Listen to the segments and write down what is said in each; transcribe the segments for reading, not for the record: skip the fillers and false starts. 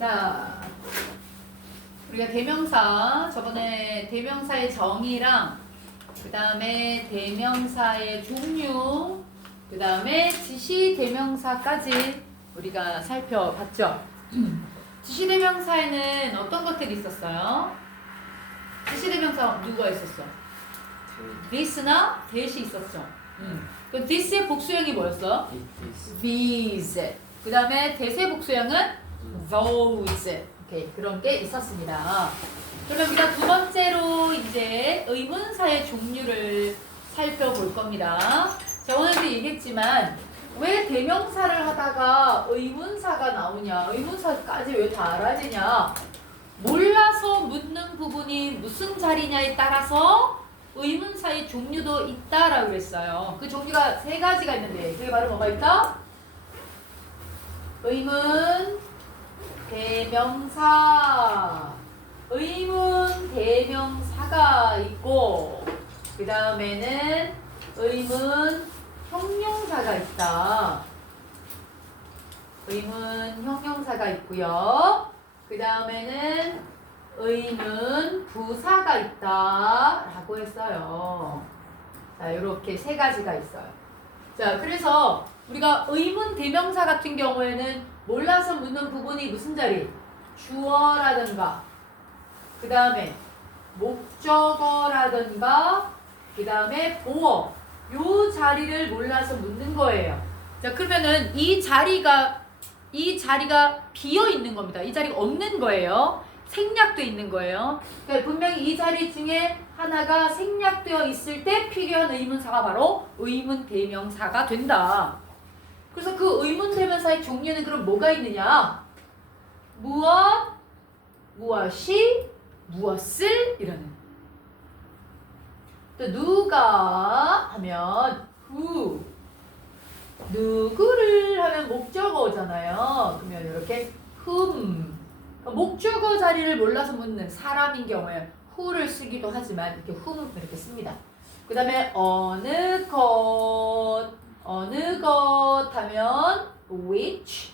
자, 우리가 대명사, 저번에 대명사의 정의랑 그 다음에 대명사의 종류, 그 다음에 지시대명사까지 우리가 살펴봤죠. 지시대명사에는 어떤 것들이 있었어요? 지시대명사 누가 있었어? this나 that이 있었죠. 그럼 this의 복수형이 뭐였어? these. 그 다음에 that의 복수형은 those. 오케이, 그런 게 있었습니다. 그러면 우리가 두 번째로 이제 의문사의 종류를 살펴볼 겁니다. 자, 오늘도 얘기했지만 왜 대명사를 하다가 의문사가 나오냐, 의문사까지 왜 다 알아지냐, 몰라서 묻는 부분이 무슨 자리냐에 따라서 의문사의 종류도 있다라고 했어요. 그 종류가 세 가지가 있는데 그게 바로 뭐가 있다? 의문 대명사, 의문 대명사가 있고, 그 다음에는 의문 형용사가 있다. 의문 형용사가 있고요. 그 다음에는 의문 부사가 있다라고 했어요. 자, 이렇게 세 가지가 있어요. 자, 그래서 우리가 의문 대명사 같은 경우에는 몰라서 묻는 부분이 무슨 자리? 주어라든가, 그 다음에 목적어라든가, 그 다음에 보어, 요 자리를 몰라서 묻는 거예요. 자, 그러면은 이 자리가 비어 있는 겁니다. 이 자리가 없는 거예요. 생략돼 있는 거예요. 그러니까 분명히 이 자리 중에 하나가 생략되어 있을 때 필요한 의문사가 바로 의문 대명사가 된다. 그래서 그 의문 대명사의 종류는 그럼 뭐가 있느냐? 무엇, 무엇이, 무엇을 이러는. 또 누가 하면 who, 누구를 하면 목적어잖아요. 그러면 이렇게 whom, 목적어 자리를 몰라서 묻는 사람인 경우에 who를 쓰기도 하지만 이렇게 whom 이렇게 씁니다. 그 다음에 어느 것 하면 which,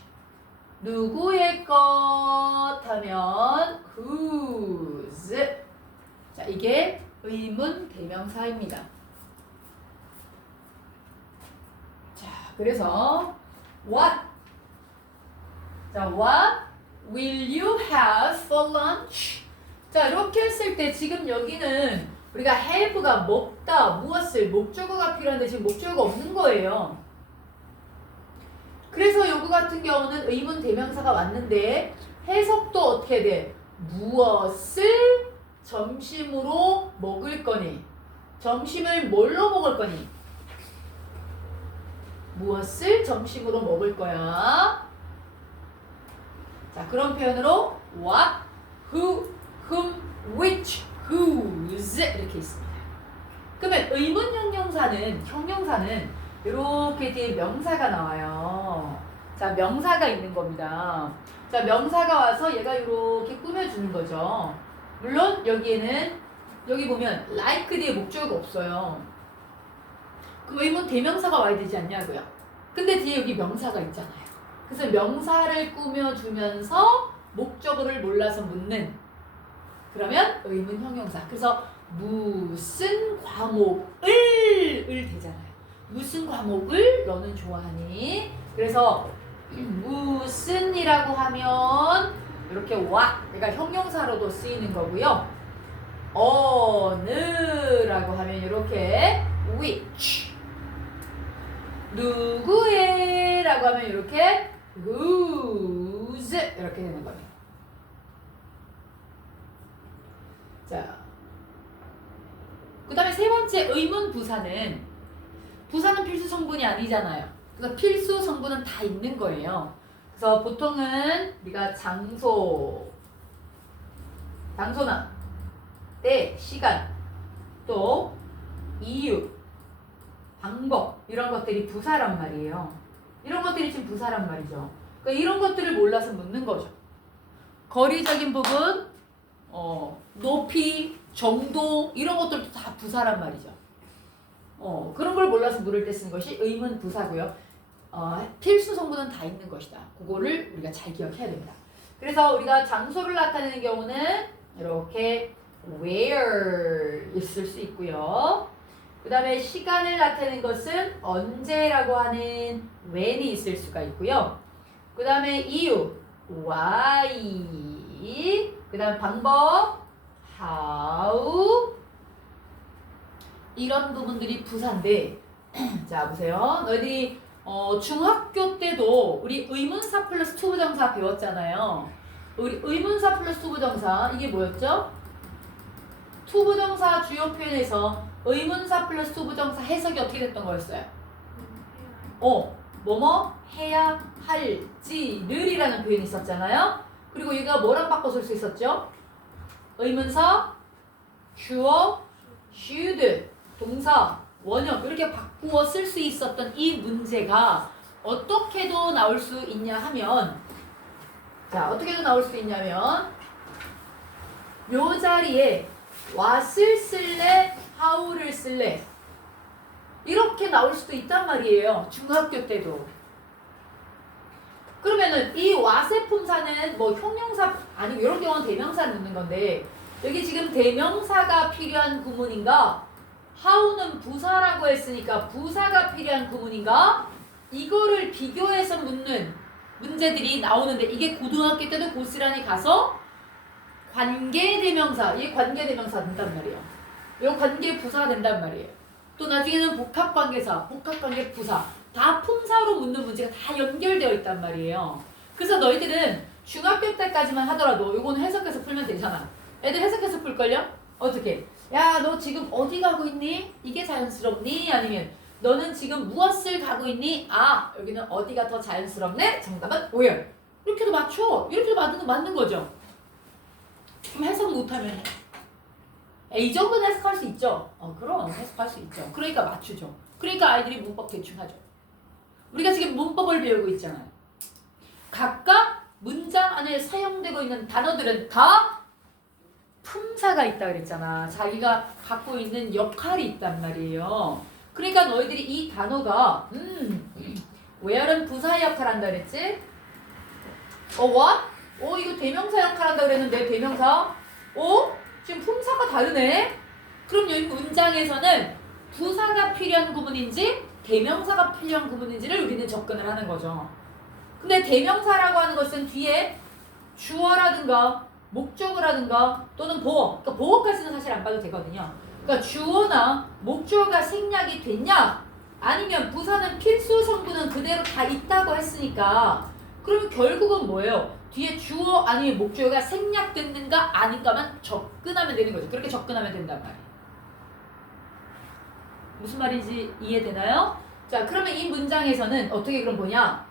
누구의 것 하면 whose. 자, 이게 의문 대명사입니다. 자, 그래서 what, 자, what will you have for lunch? 자, 이렇게 했을 때 지금 여기는 우리가 have가 먹다, 무엇을, 목적어가 필요한데 지금 목적어가 없는 거예요. 그래서 요거 같은 경우는 의문 대명사가 왔는데 해석도 어떻게 돼? 무엇을 점심으로 먹을 거니? 점심을 뭘로 먹을 거니? 무엇을 점심으로 먹을 거야? 자, 그런 표현으로 what, who, whom, which, whose 이렇게 있습니다. 그러면 의문 형용사는 이렇게 뒤에 명사가 나와요. 자, 명사가 있는 겁니다. 자, 명사가 와서 얘가 이렇게 꾸며주는 거죠. 물론 여기에는 여기 보면 like 뒤에 목적어가 없어요. 그럼 의문 대명사가 와야 되지 않냐고요. 근데 뒤에 여기 명사가 있잖아요. 그래서 명사를 꾸며주면서 목적어를 몰라서 묻는, 그러면 의문 형용사. 그래서 무슨 과목을 되잖아요. 무슨 과목을 너는 좋아하니? 그래서 무슨이라고 하면 이렇게 what, 그러니까 형용사로도 쓰이는 거고요. 어느라고 하면 이렇게 which, 누구의라고 하면 이렇게 whose 이렇게 되는 거예요. 자, 그 다음에 세 번째 의문 부사는 필수 성분이 아니잖아요. 그래서 필수 성분은 다 있는 거예요. 그래서 보통은 우리가 장소나 때, 시간, 또 이유, 방법, 이런 것들이 부사란 말이에요. 이런 것들이 지금 부사란 말이죠. 그러니까 이런 것들을 몰라서 묻는 거죠. 거리적인 부분, 높이, 정도, 이런 것들도 다 부사란 말이죠. 그런 걸 몰라서 물을 때 쓰는 것이 의문 부사고요. 필수 성분은 다 있는 것이다. 그거를 우리가 잘 기억해야 됩니다. 그래서 우리가 장소를 나타내는 경우는 이렇게 where 있을 수 있고요. 그 다음에 시간을 나타내는 것은 언제라고 하는 when이 있을 수가 있고요. 그 다음에 이유 why, 그 다음 방법 how, 이런 부분들이 부사인데 자 보세요. 너희들이 중학교 때도 우리 의문사 플러스 투부정사 배웠잖아요. 우리 의문사 플러스 투부정사 이게 뭐였죠? 투부정사 주요 표현에서 의문사 플러스 투부정사 해석이 어떻게 됐던 거였어요? 뭐뭐 해야 할지를이라는 표현이 있었잖아요. 그리고 얘가 뭐랑 바꿔 쓸 수 있었죠? 의문사 주어 should 동사 원형 이렇게 바꾸어 쓸 수 있었던 이 문제가 어떻게도 나올 수 있냐 하면 자 어떻게도 나올 수 있냐면 요 자리에 what을 쓸래 how를 쓸래 이렇게 나올 수도 있단 말이에요. 중학교 때도. 그러면은 이 what의 품사는 뭐 형용사 아니고 이런 경우는 대명사를 넣는 건데 여기 지금 대명사가 필요한 구문인가 how는 부사라고 했으니까 부사가 필요한 구문인가 이거를 비교해서 묻는 문제들이 나오는데 이게 고등학교 때도 고스란히 가서 관계대명사 이게 관계대명사 된단 말이에요. 이거 관계부사가 된단 말이에요. 또 나중에는 복합관계사, 복합관계 부사 다 품사로 묻는 문제가 다 연결되어 있단 말이에요. 그래서 너희들은 중학교 때까지만 하더라도 이거는 해석해서 풀면 되잖아. 애들 해석해서 풀걸요? 어떻게? 야, 너 지금 어디 가고 있니? 이게 자연스럽니? 아니면 너는 지금 무엇을 가고 있니? 아, 여기는 어디가 더 자연스럽네? 정답은 where. 이렇게도 맞춰. 이렇게도 맞는 거죠. 그럼 해석 못하면 이 정도는 해석할 수 있죠. 그럼 해석할 수 있죠. 그러니까 맞추죠. 그러니까 아이들이 문법 대충 하죠. 우리가 지금 문법을 배우고 있잖아요. 각각 문장 안에 사용되고 있는 단어들은 다 품사가 있다 그랬잖아. 자기가 갖고 있는 역할이 있단 말이에요. 그러니까 너희들이 이 단어가 where는 부사 역할 한다 그랬지? what? 이거 대명사 역할 한다 그랬는데 대명사? 지금 품사가 다르네? 그럼 여기 문장에서는 부사가 필요한 구문인지 대명사가 필요한 구문인지를 우리는 접근을 하는 거죠. 근데 대명사라고 하는 것은 뒤에 주어라든가 목적어라든가 또는 보어, 그러니까 보어까지는 사실 안 봐도 되거든요. 그러니까 주어나 목적어가 생략이 됐냐 아니면 부사는 필수 성분은 그대로 다 있다고 했으니까 그러면 결국은 뭐예요? 뒤에 주어 아니면 목적어가 생략됐는가 아닌가만 접근하면 되는 거죠. 그렇게 접근하면 된단 말이에요. 무슨 말인지 이해되나요? 자, 그러면 이 문장에서는 어떻게 그럼 보냐?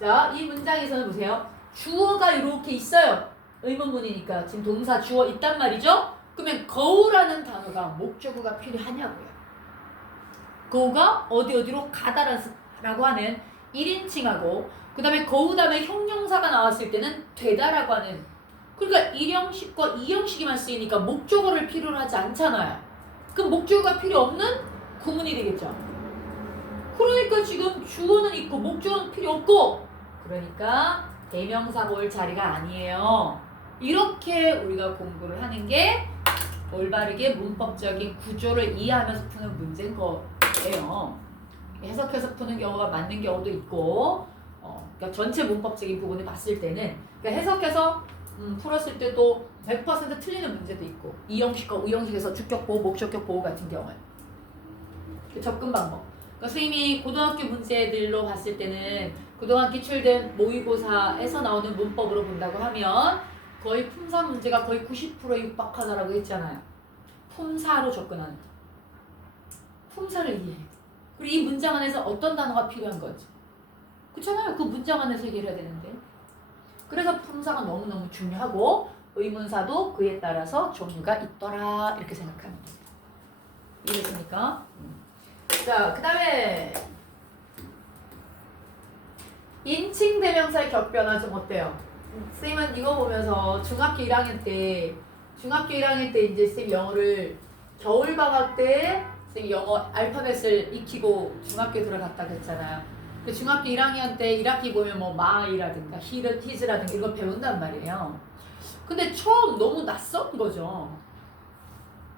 자, 이 문장에서는 보세요. 주어가 이렇게 있어요. 의문문이니까 지금 동사 주어 있단 말이죠? 그러면 go라는 단어가 목적어가 필요하냐고요. go가 어디로 가다라고 하는 1인칭하고 그 다음에 go 다음에 형용사가 나왔을 때는 되다라고 하는 그러니까 1형식과 2형식이만 쓰이니까 목적어를 필요로 하지 않잖아요. 그럼 목적어가 필요 없는 구문이 되겠죠. 그러니까 지금 주어는 있고 목적어는 필요 없고 그러니까 대명사가 올 자리가 아니에요. 이렇게 우리가 공부를 하는 게 올바르게 문법적인 구조를 이해하면서 푸는 문제인 거예요. 해석해서 푸는 경우가 맞는 경우도 있고 그러니까 전체 문법적인 부분을 봤을 때는 그러니까 해석해서 풀었을 때도 100% 틀리는 문제도 있고 이형식과 우형식에서 주격 보호, 목적격 보호 같은 경우에 그 접근 방법. 그러니까 선생님이 고등학교 문제들로 봤을 때는 그동안 기출된 모의고사에서 나오는 문법으로 본다고 하면 거의 품사 문제가 거의 90%에 육박하다라고 했잖아요. 품사로 접근하는 품사를 이해해. 그리고 이 문장 안에서 어떤 단어가 필요한 건지 그렇잖아요. 그 문장 안에서 얘기를 해야 되는데 그래서 품사가 너무너무 중요하고 의문사도 그에 따라서 종류가 있더라 이렇게 생각하면 됩니다. 이해됐습니까? 자, 그 다음에 인칭 대명사의 격변화 좀 어때요? 쌤은 이거 보면서 중학교 1학년 때 이제 쌤 영어를 겨울방학 때 쌤 영어 알파벳을 익히고 중학교 들어갔다고 했잖아요. 그 중학교 1학년 때 1학기 보면 뭐 my라든가 his라든가 이거 배운단 말이에요. 근데 처음 너무 낯선 거죠.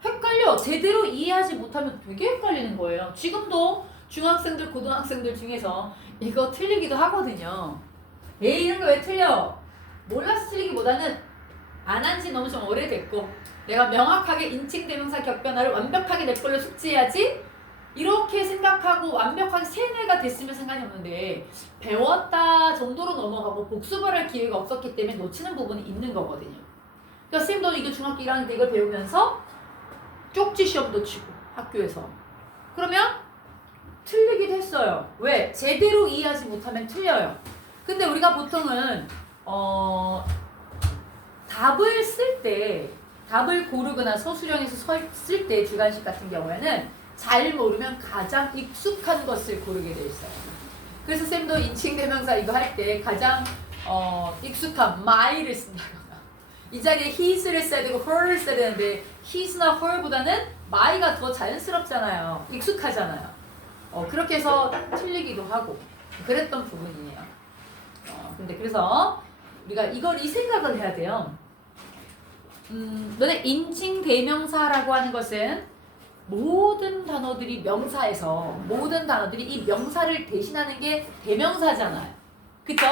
헷갈려. 제대로 이해하지 못하면 되게 헷갈리는 거예요. 지금도 중학생들, 고등학생들 중에서 이거 틀리기도 하거든요. 에이, 이런 거 왜 틀려? 몰라서 틀리기보다는 안 한 지 너무 좀 오래됐고 내가 명확하게 인칭대명사 격변화를 완벽하게 내 걸로 숙지해야지 이렇게 생각하고 완벽하게 세뇌가 됐으면 상관이 없는데 배웠다 정도로 넘어가고 복습을 할 기회가 없었기 때문에 놓치는 부분이 있는 거거든요. 그러니까 쌤도 이거 중학교 1학년 때 이걸 배우면서 쪽지 시험도 치고 학교에서 그러면 틀리기도 했어요. 왜? 제대로 이해하지 못하면 틀려요. 근데 우리가 보통은 답을 쓸 때 답을 고르거나 서술형에서 쓸 때 주관식 같은 경우에는 잘 모르면 가장 익숙한 것을 고르게 돼 있어요. 그래서 쌤도 인칭대명사 이거 할 때 가장 익숙한 my를 쓴다거나 이 자리에 his를 써야 되고 her를 써야 되는데 his나 her보다는 my가 더 자연스럽잖아요. 익숙하잖아요. 그렇게 해서 틀리기도 하고 그랬던 부분이에요. 근데 그래서 우리가 이 생각을 해야 돼요. 너네 인칭대명사라고 하는 것은 모든 단어들이 명사에서 모든 단어들이 이 명사를 대신하는 게 대명사잖아요. 그쵸?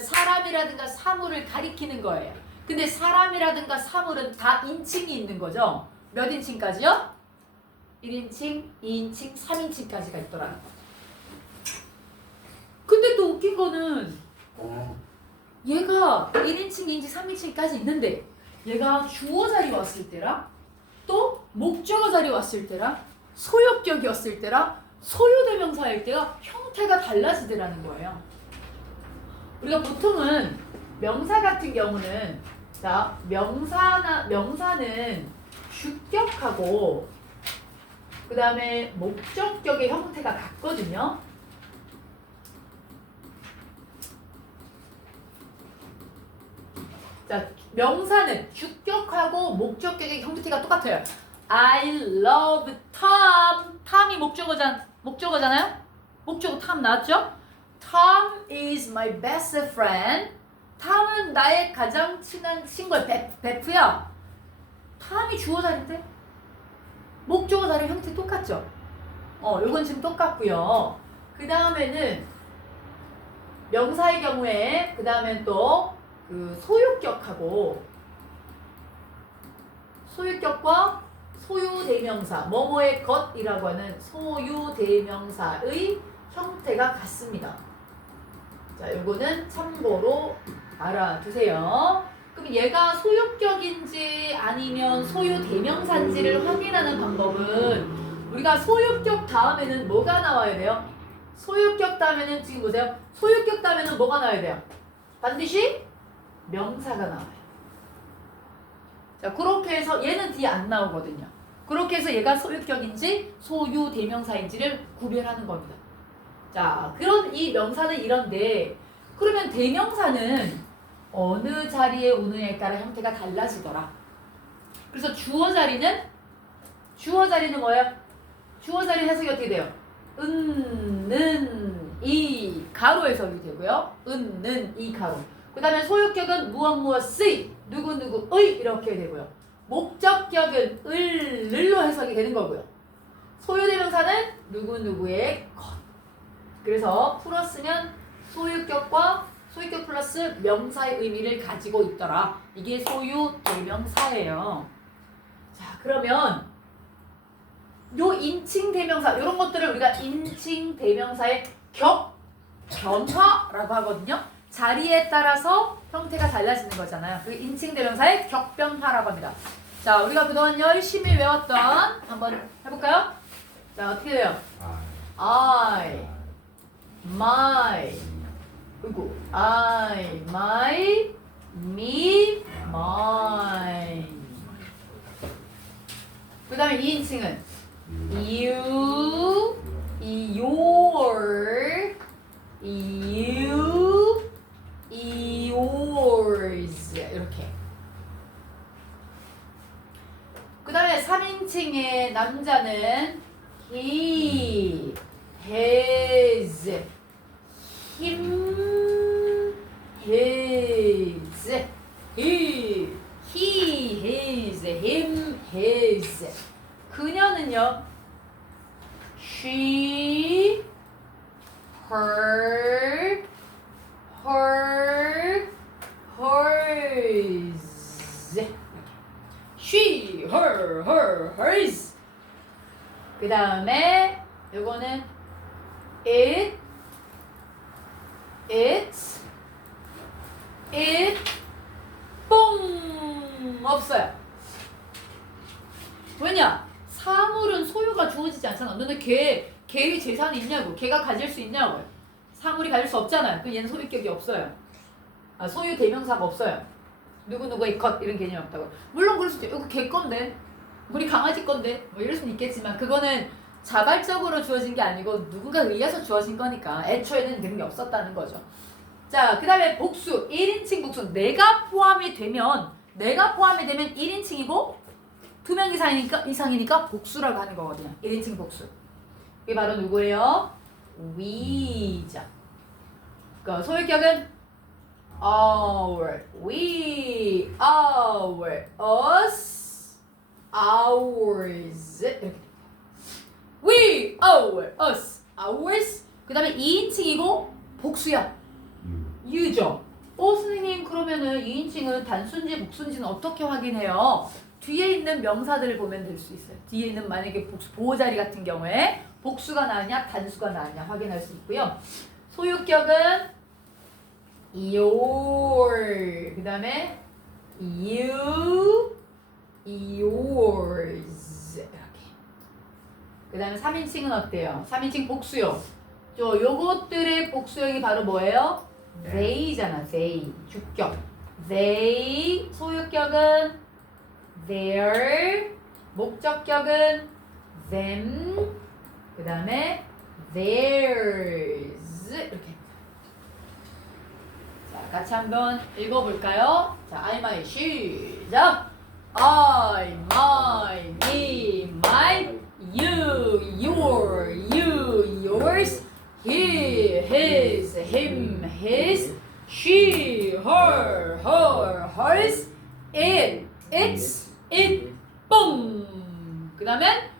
사람이라든가 사물을 가리키는 거예요. 근데 사람이라든가 사물은 다 인칭이 있는 거죠. 몇 인칭까지요? 1인칭, 2인칭, 3인칭까지가 있더라는 거죠. 근데 또 웃긴 거는 얘가 1인칭, 2인칭, 3인칭까지 있는데 얘가 주어 자리 왔을 때랑 또 목적어 자리 왔을 때랑 소유격이었을 때랑 소유대명사일 때가 형태가 달라지더라는 거예요. 우리가 보통은 명사 같은 경우는 자 명사는 주격하고 그 다음에 목적격의 형태가 같거든요. 자, 명사는 주격하고 목적격의 형태가 똑같아요. I love Tom. Tom이 목적어잖아요? 목적어 Tom 나왔죠? Tom is my best friend. Tom은 나의 가장 친한 친구야. 베프야. Tom이 주어 자리인데? 목적어 자리 형태 똑같죠? 요건 지금 똑같고요. 그 다음에는 명사의 경우에 그 다음엔 또 그 소유격과 소유대명사 뭐뭐의 것이라고 하는 소유대명사의 형태가 같습니다. 자, 요거는 참고로 알아두세요. 그럼 얘가 소유격인지 아니면 소유대명사인지를 확인하는 방법은 우리가 소유격 다음에는 뭐가 나와야 돼요? 소유격 다음에는 지금 보세요. 소유격 다음에는 뭐가 나와야 돼요? 반드시 명사가 나와요. 자, 그렇게 해서 얘는 뒤에 안 나오거든요. 그렇게 해서 얘가 소유격인지 소유대명사인지를 구별하는 겁니다. 자, 그런 이 명사는 이런데 그러면 대명사는 어느 자리에 오느냐에 따라 형태가 달라지더라. 그래서 주어 자리는 뭐예요? 주어 자리 해석이 어떻게 돼요? 는, 이 가로 해석이 되고요. 는, 이 가로. 그 다음에 소유격은 무엇의 누구누구의 이렇게 되고요. 목적격은 을로 해석이 되는 거고요. 소유대명사는 누구누구의 것. 그래서 풀었으면 소유격 플러스 명사의 의미를 가지고 있더라. 이게 소유대명사예요. 자, 그러면 요 인칭대명사 이런 것들을 우리가 인칭대명사의 격변화라고 하거든요. 자리에 따라서 형태가 달라지는 거잖아요. 그 인칭대명사의 격변화라고 합니다. 자, 우리가 그동안 열심히 외웠던 한번 해볼까요? 자, 어떻게 돼요? I, my, my, me, mine. 그 다음에 2인칭은 you, your, you, yours 이렇게. 그 다음에 3인칭의 남자는 he, his, him, his, he, his, him, his. 그녀는요, she, her, hers. She, her, hers. 그 다음에 요거는 it, 뽕 없어요. 왜냐? 사물은 소유가 주어지지 않잖아. 너네 걔의 재산이 있냐고. 걔가 가질 수 있냐고요. 사물이 가질 수 없잖아요. 그 얘는 소유격이 없어요. 소유 대명사가 없어요. 누구누구의 것 이런 개념이 없다고. 물론 그럴 수도 있고 이거 걔 건데 우리 강아지 건데 뭐 이럴 수는 있겠지만 그거는 자발적으로 주어진 게 아니고 누군가 의해서 주어진 거니까 애초에는 그런 게 없었다는 거죠. 자, 그 다음에 복수 1인칭 복수 내가 포함이 되면 1인칭이고 2명 이상이니까 복수라고 하는 거거든요. 1인칭 복수. 이게 바로 누구예요? we죠. 그 소유격은 our, we, our, us, ours 이렇게 됩니다. we, our, us, ours. 그 다음에 2인칭이고 복수야. you죠. 선생님 그러면은 2인칭은 단순지 복순지는 어떻게 확인해요? 뒤에 있는 명사들을 보면 될 수 있어요. 뒤에 있는 만약에 복수 보호자리 같은 경우에 복수가 나으냐 단수가 나으냐 확인할 수 있고요. 소유격은 your, 그 다음에 you, yours 이렇게. 그 다음에 3인칭은 어때요? 3인칭 복수요. 요것들의 복수형이 바로 뭐예요? they잖아. they 주격. they 소유격은 their, 목적격은 them, 그 다음에 theirs 이렇게. 자, 같이 한번 읽어볼까요? 자, I, my, 시작. I, my, me, my, you, your, you, yours, he, his, him, his, she, her, hers, it, its, it, 뽕. 그 다음에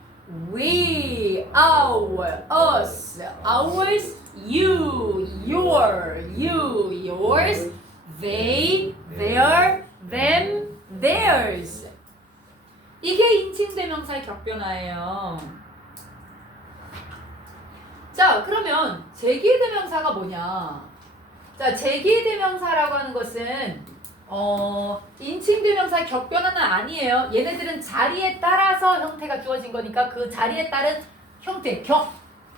we, our, us, ours, you, your, you, yours, they, their, them, theirs. 이게 인칭대명사의 격변화예요. 자, 그러면 제기대명사가 뭐냐? 자, 제기대명사라고 하는 것은 인칭대명사의 격변화는 아니에요. 얘네들은 자리에 따라서 형태가 주어진 거니까 그 자리에 따른 형태,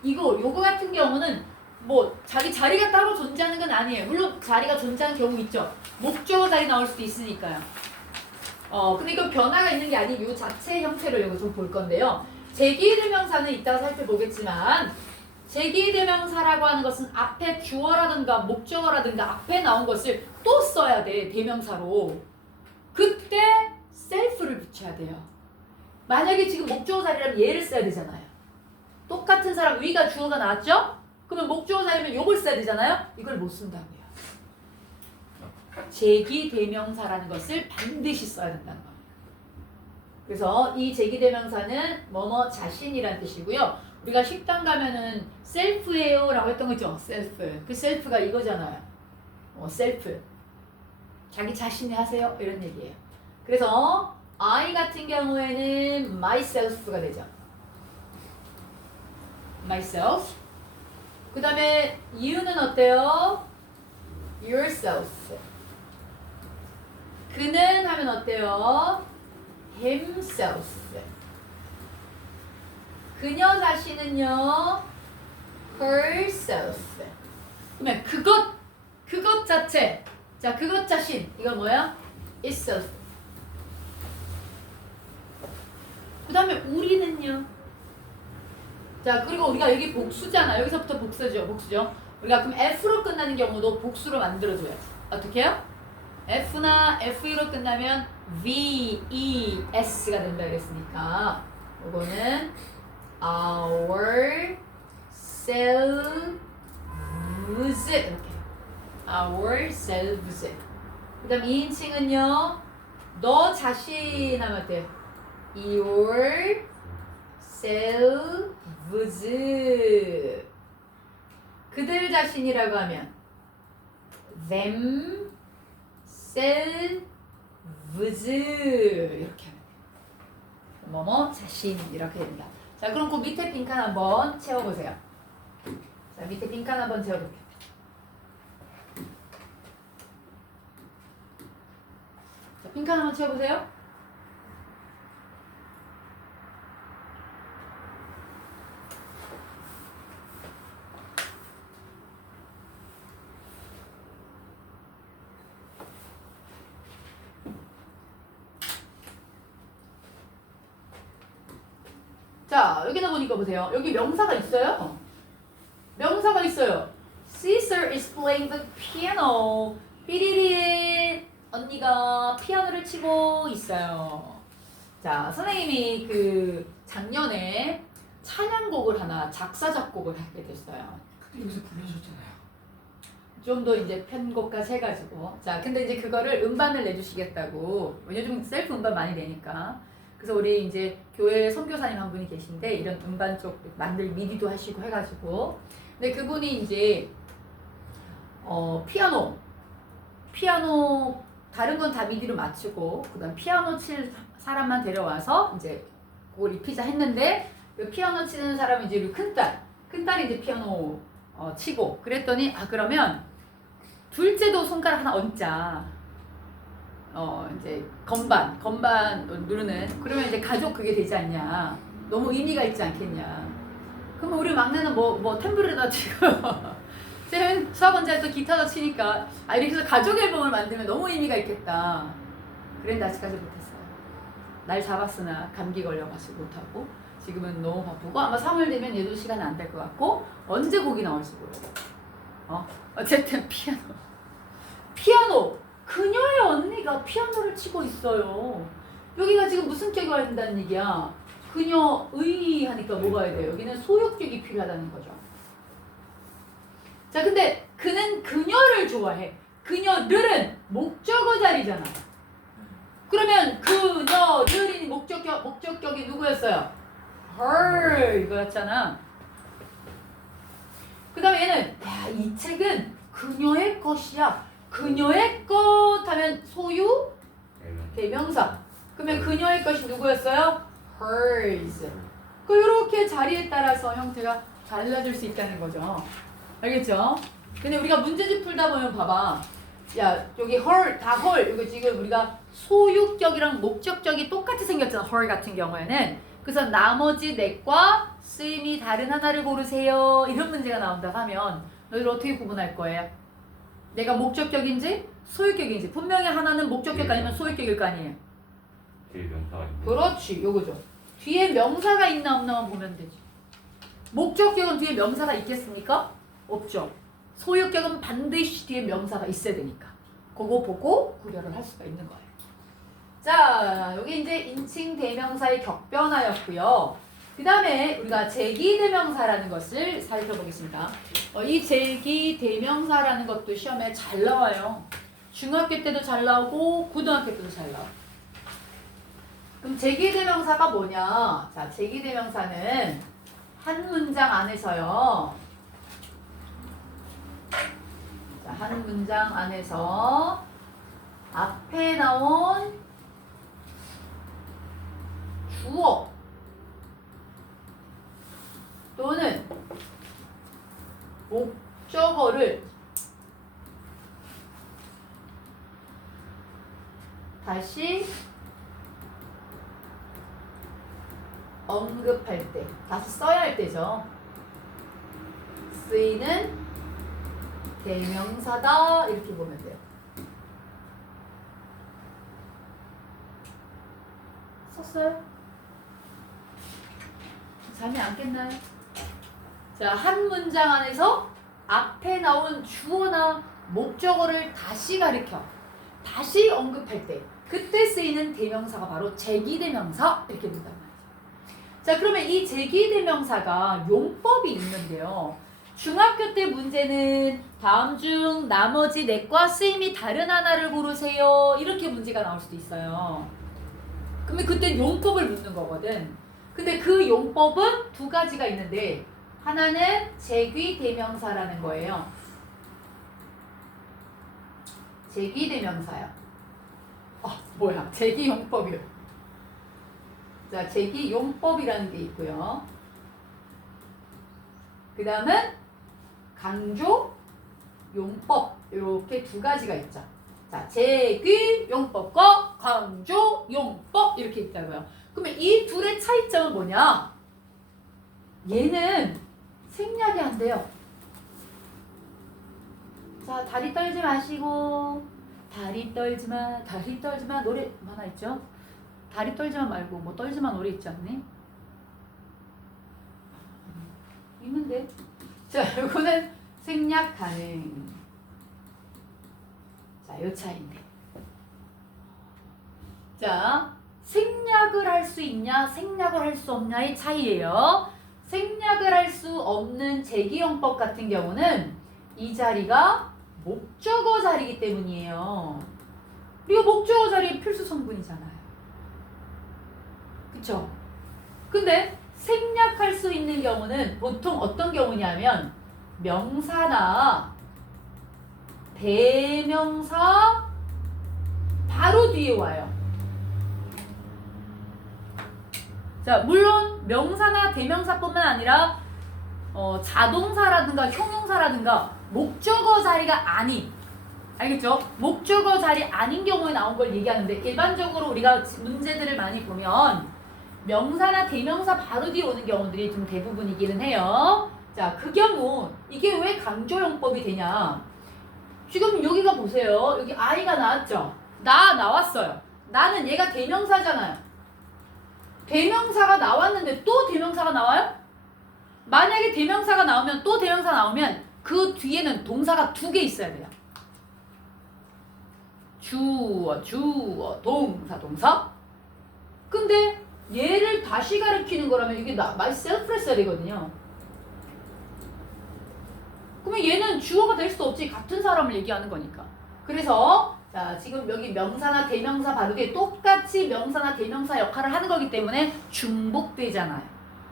요거 같은 경우는 뭐 자기 자리가 따로 존재하는 건 아니에요. 물론 자리가 존재하는 경우 있죠. 목적어 자리 나올 수도 있으니까요. 근데 이거 변화가 있는 게 아닌 요 자체의 형태를 여기 좀 볼 건데요. 제기대명사는 이따가 살펴보겠지만 제기대명사라고 하는 것은 앞에 주어라든가 목적어라든가 앞에 나온 것을 또 써야 돼. 대명사로. 그때 self를 붙여야 돼요. 만약에 지금 목적어 자리라면 얘를 써야 되잖아요. 똑같은 사람 위가 주어가 나왔죠? 그러면 목적어 자리면 요걸 써야 되잖아요. 이걸 못 쓴다고요. 제기대명사라는 것을 반드시 써야 된다는 겁니다. 그래서 이 제기대명사는 뭐뭐 자신이란 뜻이고요. 우리가 식당 가면은 셀프예요 라고 했던 거 있죠? 셀프. 그 셀프가 이거잖아요. 셀프. 자기 자신이 하세요. 이런 얘기예요. 그래서 I 같은 경우에는 myself가 되죠. myself. 그 다음에 you는 어때요? yourself. 그는 하면 어때요? himself. 그녀 자신은요? herself. 그러면 그것 자체. 자, 그것 자신. 이건 뭐야? itself. 그 다음에 우리는요? 자, 그리고 우리가 여기 복수잖아. 여기서부터 복수죠. 우리가 그럼 F로 끝나는 경우도 복수로 만들어줘야지. 어떻게 해요? F나 FE로 끝나면 V, E, S가 된다 그랬으니까 이거는 our self 이렇게 ourselves. 그다음 2인칭은요. 너 자신 하면 돼. yourselves. 그들 자신이라고 하면 themselves 이렇게 하면 돼. 뭐뭐 자신 이렇게 됩니다. 자, 그럼 그 밑에 빈칸 한번 채워보세요. 자, 밑에 빈칸 한번 채워볼게요. 자, 빈칸 한번 채워보세요. 자, 여기다 보니까 보세요. 여기 명사가 있어요. 명사가 있어요. Caesar is playing the piano. 삐리리 언니가 피아노를 치고 있어요. 자, 선생님이 그 작년에 찬양곡을 하나 작사 작곡을 하게 됐어요. 근데 여기서 불러줬잖아요. 좀 더 이제 편곡까지 해가지고 자, 근데 이제 그거를 음반을 내주시겠다고. 요즘 셀프 음반 많이 내니까. 그래서 우리 이제 교회 선교사님 한 분이 계신데 이런 음반 쪽 만들 미디도 하시고 해가지고 근데 그분이 이제 피아노 다른 건 다 미디로 맞추고 그다음 피아노 칠 사람만 데려와서 이제 그걸 입히자 했는데 그 피아노 치는 사람이 이제 우리 큰딸이 이제 피아노 치고 그랬더니 그러면 둘째도 손가락 하나 얹자. 이제 건반 누르는 그러면 이제 가족 그게 되지 않냐. 너무 의미가 있지 않겠냐. 그러면 우리 막내는 뭐 탬브레다 치고 쟤는 수학원자에 또 기타도 치니까 이렇게 해서 가족 앨범을 만들면 너무 의미가 있겠다. 그랬는데 아직까지 못했어요. 날 잡았으나 감기 걸려가지고 못하고 지금은 너무 바쁘고 아마 3월 되면 얘도 시간 안 될 것 같고 언제 곡이 나올지 모르고 어쨌든 피아노 그녀의 언니가 피아노를 치고 있어요. 여기가 지금 무슨 격이 와야 된다는 얘기야. 그녀의 하니까 뭐가 해야 돼요? 여기는 소유격이 필요하다는 거죠. 자, 근데 그는 그녀를 좋아해. 그녀들은 목적어 자리잖아. 그러면 그녀들이 목적격이 누구였어요? her 이거였잖아. 그 다음에 얘는 이 책은 그녀의 것이야. 그녀의 것 하면 소유 대명사. 그러면 그녀의 것이 누구였어요? hers. 이렇게 자리에 따라서 형태가 달라질 수 있다는 거죠. 알겠죠? 근데 우리가 문제집 풀다 보면 봐봐. 야, 여기 her 다 her. 이거 지금 우리가 소유격이랑 목적격이 똑같이 생겼잖아. her 같은 경우에는. 그래서 나머지 넷과 쓰임이 다른 하나를 고르세요. 이런 문제가 나온다 하면 너희들 어떻게 구분할 거예요? 내가 목적격인지 소유격인지. 분명히 하나는 목적격 아니면 소유격일 거 아니에요. 뒤에 명사가 있는. 그렇지, 요거죠. 뒤에 명사가 있나 없나만 보면 되지. 목적격은 뒤에 명사가 있겠습니까? 없죠. 소유격은 반드시 뒤에 명사가 있어야 되니까. 그거 보고 구별을 할 수가 있는 거예요. 자, 여기 이제 인칭 대명사의 격변하였고요. 그 다음에 우리가 제기대명사라는 것을 살펴보겠습니다. 이 제기대명사라는 것도 시험에 잘 나와요. 중학교 때도 잘 나오고 고등학교 때도 잘 나와요. 그럼 제기대명사가 뭐냐? 자, 제기대명사는 한 문장 안에서요. 자, 한 문장 안에서 앞에 나온 주어 또는 목적어를 다시 언급할 때, 다시 써야 할 때죠. 쓰이는 대명사다 이렇게 보면 돼요. 썼어요? 잠이 안 깼나요? 자, 한 문장 안에서 앞에 나온 주어나 목적어를 다시 가리켜 다시 언급할 때 그때 쓰이는 대명사가 바로 제기대명사 이렇게 된단 말이죠. 자, 그러면 이 제기대명사가 용법이 있는데요. 중학교 때 문제는 다음 중 나머지 넷과 쓰임이 다른 하나를 고르세요. 이렇게 문제가 나올 수도 있어요. 그러면 그때 용법을 묻는 거거든. 근데 그 용법은 두 가지가 있는데 하나는 제귀대명사라는 거예요. 제귀대명사요. 뭐야? 제귀용법이요. 자, 제귀용법이라는 게 있고요. 그 다음은 강조용법, 이렇게 두 가지가 있죠. 자, 제귀용법과 강조용법 이렇게 있다고요. 그러면 이 둘의 차이점은 뭐냐? 얘는 생략이 안 돼요. 자, 다리 떨지 마시고, 다리 떨지마 노래 하나 있죠? 다리 떨지마 말고 뭐 떨지마 노래 있지 않니? 있는데. 자, 이거는 생략 가능. 자, 요 차이인데. 자, 생략을 할 수 있냐, 생략을 할 수 없냐의 차이예요. 생략을 할 수 없는 제기용법 같은 경우는 이 자리가 목적어 자리이기 때문이에요. 그리고 목적어 자리 필수 성분이잖아요. 그쵸? 근데 생략할 수 있는 경우는 보통 어떤 경우냐면 명사나 대명사 바로 뒤에 와요. 자, 물론 명사나 대명사뿐만 아니라 자동사라든가 형용사라든가 목적어 자리가 아닌, 알겠죠? 목적어 자리 아닌 경우에 나온 걸 얘기하는데 일반적으로 우리가 문제들을 많이 보면 명사나 대명사 바로 뒤에 오는 경우들이 좀 대부분이기는 해요. 자, 그 경우 이게 왜 강조용법이 되냐? 지금 여기가 보세요. 여기 아이가 나왔죠? 나왔어요. 나는 얘가 대명사잖아요. 대명사가 나왔는데 또 대명사가 나와요? 만약에 대명사가 나오면 또 대명사 나오면 그 뒤에는 동사가 2개 있어야 돼요. 주어, 동사. 근데 얘를 다시 가리키는 거라면 이게 myself를 써야 되거든요. 그러면 얘는 주어가 될 수도 없지. 같은 사람을 얘기하는 거니까. 그래서 자, 지금 여기 명사나 대명사 바로 뒤에 똑같이 명사나 대명사 역할을 하는 거기 때문에 중복되잖아요.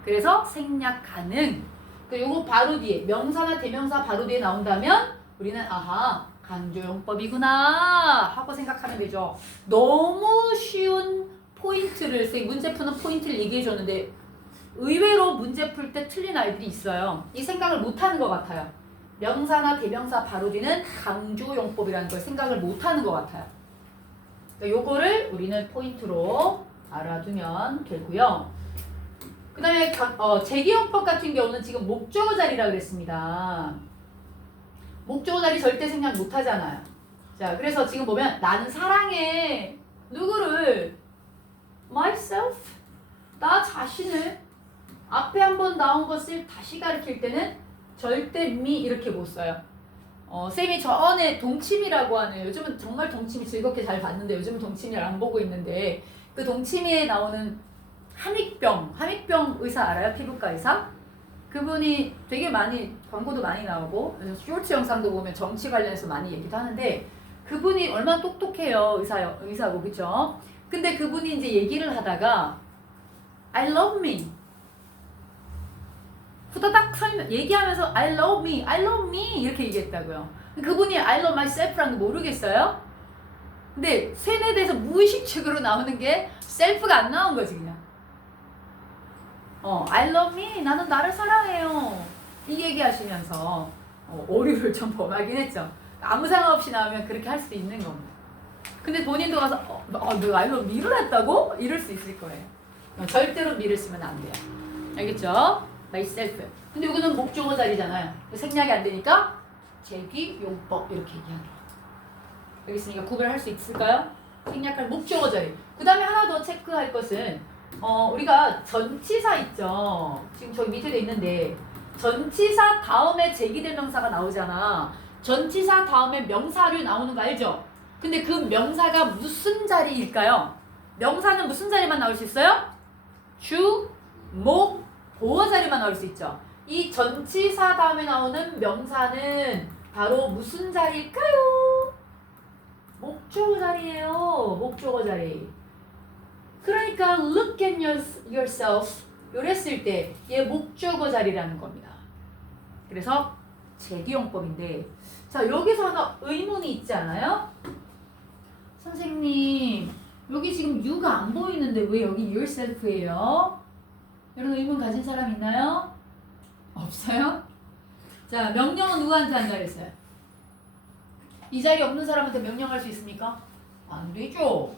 그래서 생략 가능. 요거 바로 뒤에 명사나 대명사 바로 뒤에 나온다면 우리는 아하, 강조용법이구나 하고 생각하면 되죠. 너무 쉬운 포인트를, 문제 푸는 포인트를 얘기해 줬는데 의외로 문제 풀 때 틀린 아이들이 있어요. 이 생각을 못하는 것 같아요. 명사나 대명사 바로 뒤는 강조용법이라는 걸 생각을 못하는 것 같아요. 요거를 우리는 포인트로 알아두면 되고요. 그 다음에 제기용법 같은 경우는 지금 목적어 자리라고 그랬습니다. 목적어 자리 절대 생략 못하잖아요. 자, 그래서 지금 보면 나는 사랑해. 누구를? myself. 나 자신을. 앞에 한번 나온 것을 다시 가르칠 때는 절대 me 이렇게 못 써요. 쌤이 전에 동치미라고 하는, 요즘은 정말 동치미 즐겁게 잘 봤는데 요즘은 동치미를 안 보고 있는데 그 동치미에 나오는 함익병 의사 알아요? 피부과 의사? 그분이 되게 많이 광고도 많이 나오고 쇼츠 영상도 보면 정치 관련해서 많이 얘기도 하는데 그분이 얼마나 똑똑해요. 의사고 그쵸? 근데 그분이 이제 얘기를 하다가 I love me 후다닥 얘기하면서 I love me 이렇게 얘기했다고요. 그분이 I love myself라는 거 모르겠어요? 근데 세뇌돼서 무의식적으로 나오는 게 셀프가 안 나온 거지 그냥. I love me 나는 나를 사랑해요 이 얘기하시면서 오류를 좀 범하긴 했죠. 아무 상관 없이 나오면 그렇게 할 수도 있는 겁니다. 근데 본인도 가서 너 I love me를 했다고? 이럴 수 있을 거예요. 절대로 me를 쓰면 안 돼요. 알겠죠? myself. 근데 여기는 목적어 자리잖아요. 생략이 안 되니까 제기용법 이렇게 얘기하는 거예요. 알겠습니까? 구별할 수 있을까요? 생략할 목적어 자리. 그 다음에 하나 더 체크할 것은 우리가 전치사 있죠. 지금 저기 밑에 돼 있는데 전치사 다음에 제기대명사가 나오잖아. 전치사 다음에 명사류 나오는 거 알죠? 근데 그 명사가 무슨 자리일까요? 명사는 무슨 자리만 나올 수 있어요? 주, 목, 보어 자리만 나올 수 있죠. 이 전치사 다음에 나오는 명사는 바로 무슨 자리일까요? 목적어 자리예요. 목적어 자리. 그러니까 look at yourself 이랬을 때 얘 목적어 자리라는 겁니다. 그래서 제기용법인데 자 여기서 하나 의문이 있지 않아요? 선생님 여기 지금 you가 안 보이는데 왜 여기 yourself예요? 이런 의문 가진 사람 있나요? 없어요? 자 명령은 누구한테 한다 그랬어요? 이 자리에 없는 사람한테 명령할 수 있습니까? 안 되죠.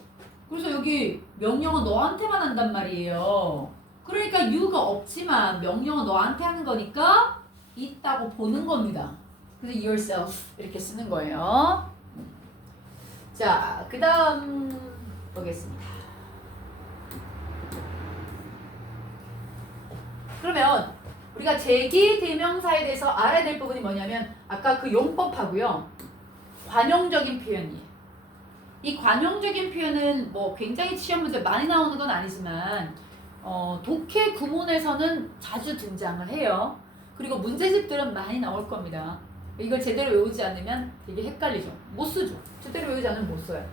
그래서 여기 명령은 너한테만 한단 말이에요. 그러니까 you가 없지만 명령은 너한테 하는 거니까 있다고 보는 겁니다. 그래서 yourself 이렇게 쓰는 거예요. 자, 그 다음 보겠습니다. 그러면 우리가 제기대명사에 대해서 알아야 될 부분이 뭐냐면 아까 그 용법하고요. 관용적인 표현이에요. 이 관용적인 표현은 뭐 굉장히 시험 문제 많이 나오는 건 아니지만 독해 구문에서는 자주 등장을 해요. 그리고 문제집들은 많이 나올 겁니다. 이걸 제대로 외우지 않으면 되게 헷갈리죠. 못 쓰죠. 제대로 외우지 않으면 못 써요.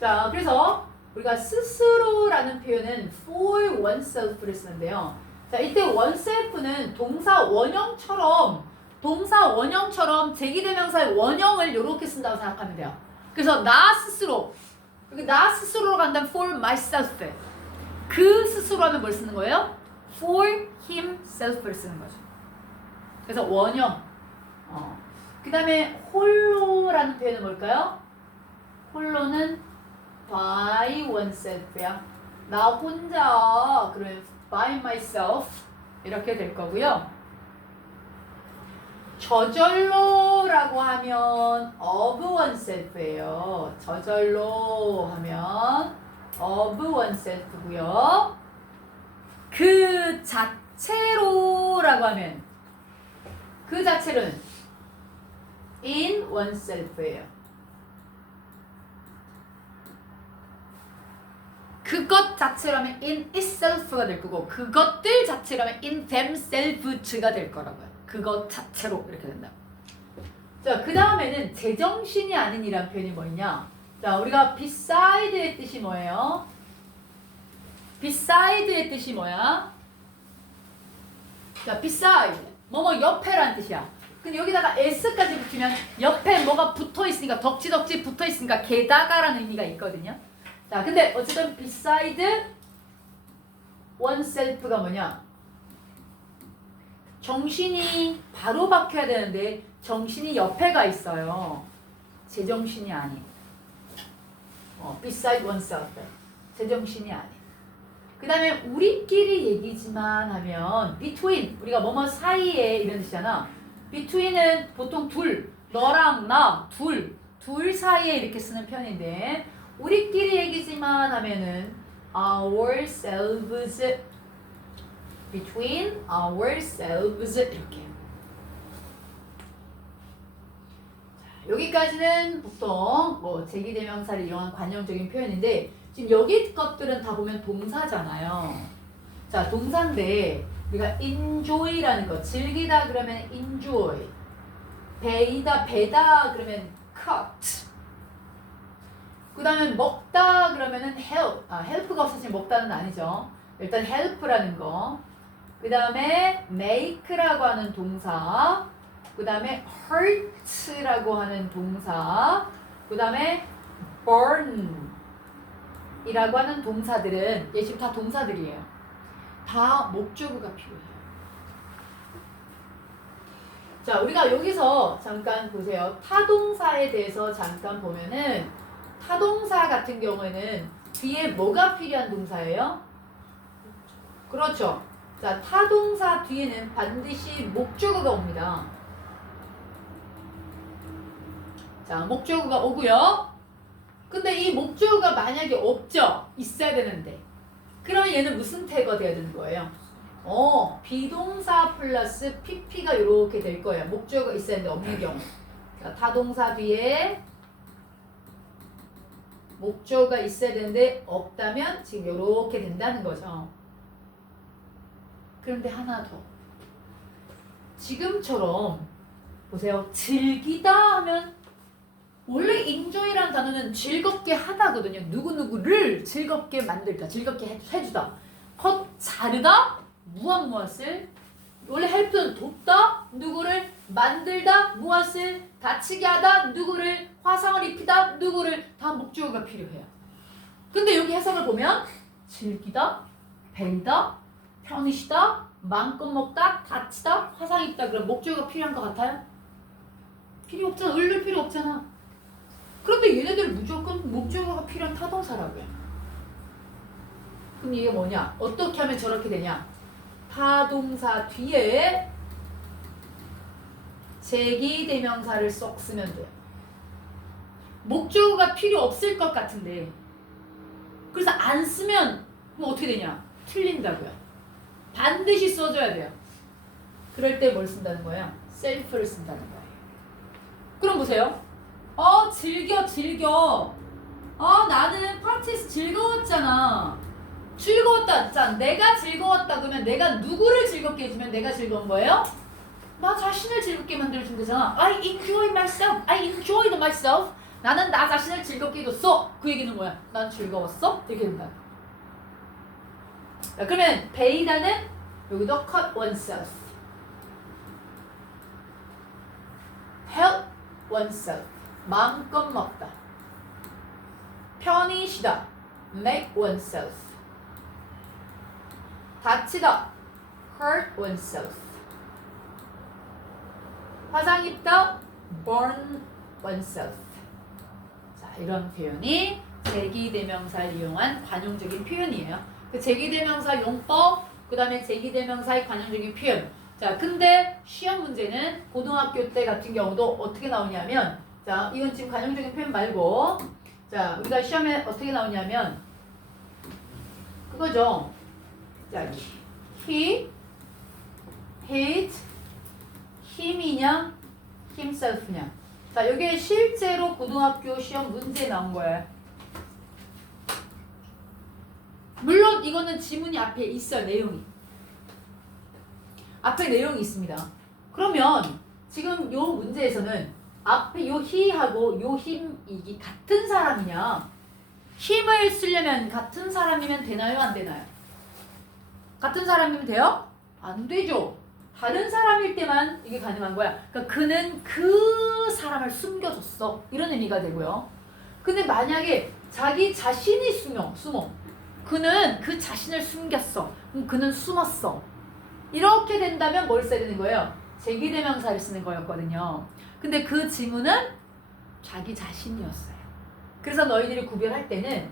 자, 그래서 우리가 스스로라는 표현은 for oneself를 쓰는데요. 자, 이때 oneself는 동사 원형처럼 제기대명사의 원형을 이렇게 쓴다고 생각하면 돼요. 그래서 나 스스로, 여기 나 스스로로 간다면 for myself. 그 스스로 하면 뭘 쓰는 거예요? for himself를 쓰는 거죠. 그래서 원형. 그 다음에 홀로라는 표현은 뭘까요? 홀로는 by oneself야. 나 혼자, 그러면 by myself 이렇게 될 거고요. 저절로라고 하면 of oneself예요. 저절로 하면 of oneself고요. 그 자체로라고 하면 그 자체는 in oneself예요. 그것 자체라면 in itself가 될 거고 그것들 자체라면 in themselves가 될 거라고요. 그것 자체로 이렇게 된다. 자, 그 다음에는 제정신이 아닌이란 표현이 뭐냐? 자, 우리가 beside의 뜻이 뭐예요? beside의 뜻이 뭐야? 자, beside 뭐뭐 옆에란 뜻이야. 근데 여기다가 s까지 붙이면 옆에 뭐가 붙어 있으니까 덕지덕지 붙어 있으니까 게다가라는 의미가 있거든요. 자, 근데 어쨌든 beside oneself가 뭐냐? 정신이 바로 박혀야 되는데 정신이 옆에가 있어요. 제정신이 아닌. beside oneself. 제정신이 아닌. 그 다음에 우리끼리 얘기지만 하면 between 우리가 뭐뭐 사이에 이런 뜻이잖아. between은 보통 둘, 너랑 나, 둘 사이에 이렇게 쓰는 편인데 우리끼리 얘기지만 하면은 ourselves between ourselves 이렇게. 자, 여기까지는 보통 뭐 제기대명사를 이용한 관용적인 표현인데 지금 여기 것들은 다 보면 동사잖아요. 자, 동사인데 우리가 enjoy라는 거 즐기다 그러면 enjoy, 배다 그러면 cut, 그 다음에 먹다 그러면은 help가 없어서 먹다는 아니죠. 일단 help라는 거. 그 다음에 make라고 하는 동사. 그 다음에 hurt라고 하는 동사. 그 다음에 burn 이라고 하는 동사들은 얘 지금 다 동사들이에요. 다 목적어가 필요해요. 자, 우리가 여기서 잠깐 보세요. 타동사에 대해서 잠깐 보면은 타동사 같은 경우에는 뒤에 뭐가 필요한 동사예요? 그렇죠. 자, 타동사 뒤에는 반드시 목적어가 옵니다. 자, 목적어가 오고요. 근데 이 목적어가 만약에 없죠? 있어야 되는데. 그럼 얘는 무슨 태그가 돼야 되는 거예요? 비동사 플러스 pp가 이렇게 될 거예요. 목적어가 있어야 되는데 없는 경우. 자, 타동사 뒤에 목적어가 있어야 되는데 없다면 지금 이렇게 된다는 거죠. 그런데 하나 더. 지금처럼 보세요. 즐기다 하면 원래 enjoy라는 단어는 즐겁게 하다거든요. 누구누구를 즐겁게 만들다, 즐겁게 해주다. 컷 자르다, 무엇을 원래 help는 돕다, 누구를 만들다, 무엇을 다치게 하다, 누구를 화상을 입히다, 누구를 다 목적어가 필요해요. 근데 여기 해석을 보면 즐기다, 배이다, 편히쉬다, 마음껏 먹다, 다치다, 화상 입다 그런 목적어가 필요한 것 같아요? 필요 없잖아. 을릴 필요 없잖아. 그런데 얘네들 무조건 목적어가 필요한 타동사라고요. 그럼 이게 뭐냐? 어떻게 하면 저렇게 되냐? 타동사 뒤에 제기대명사를 쏙 쓰면 돼요. 목적어가 필요 없을 것 같은데 그래서 안 쓰면 그럼 어떻게 되냐? 틀린다고요. 반드시 써줘야 돼요. 그럴 때 뭘 쓴다는 거예요? 셀프를 쓴다는 거예요. 그럼 보세요. 즐겨. 나는 파티에서 즐거웠잖아. 즐거웠다. 자, 내가 즐거웠다 그러면 내가 누구를 즐겁게 해주면 내가 즐거운 거예요? 나 자신을 즐겁게 만들어준 거잖아. I enjoy myself. I enjoyed myself. 나는 나 자신을 즐겁게 해줬어. 그 얘기는 뭐야? 난 즐거웠어? 이렇게 된다. 자, 그러면 베이다는 여기도 cut oneself. help oneself. 마음껏 먹다. 편히 쉬다. make oneself. 다치다. hurt oneself. 화상 입다. burn oneself. 자, 이런 표현이 제기대명사를 이용한 관용적인 표현이에요. 그 제기대명사 용법, 그 다음에 제기대명사의 관용적인 표현. 자, 근데 시험 문제는 고등학교 때 같은 경우도 어떻게 나오냐면, 자, 이건 지금 관용적인 표현 말고, 자, 우리가 시험에 어떻게 나오냐면, 그거죠. 자, he, his, him이냐, himself냐. 자, 이게 실제로 고등학교 시험 문제에 나온 거예요. 물론 이거는 지문이 앞에 있어요, 내용이. 앞에 내용이 있습니다. 그러면 지금 요 문제에서는 앞에 요 he하고 요 him 이게 같은 사람이냐? 힘을 쓰려면 같은 사람이면 되나요? 안 되나요? 같은 사람이면 돼요? 안 되죠. 다른 사람일 때만 이게 가능한 거야. 그러니까 그는 그 사람을 숨겨줬어. 이런 의미가 되고요. 근데 만약에 자기 자신이 숨어. 그는 그 자신을 숨겼어. 그럼 그는 숨었어. 이렇게 된다면 뭘 써야 되는 거예요? 제기대명사를 쓰는 거였거든요. 근데 그 지문은 자기 자신이었어요. 그래서 너희들이 구별할 때는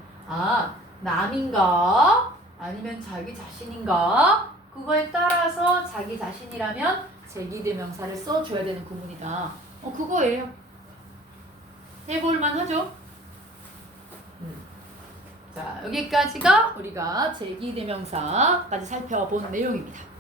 남인가 아니면 자기 자신인가 그거에 따라서 자기 자신이라면 제기대명사를 써줘야 되는 구문이다. 그거예요. 해볼만 하죠? 자, 여기까지가 우리가 제기대명사까지 살펴본 내용입니다.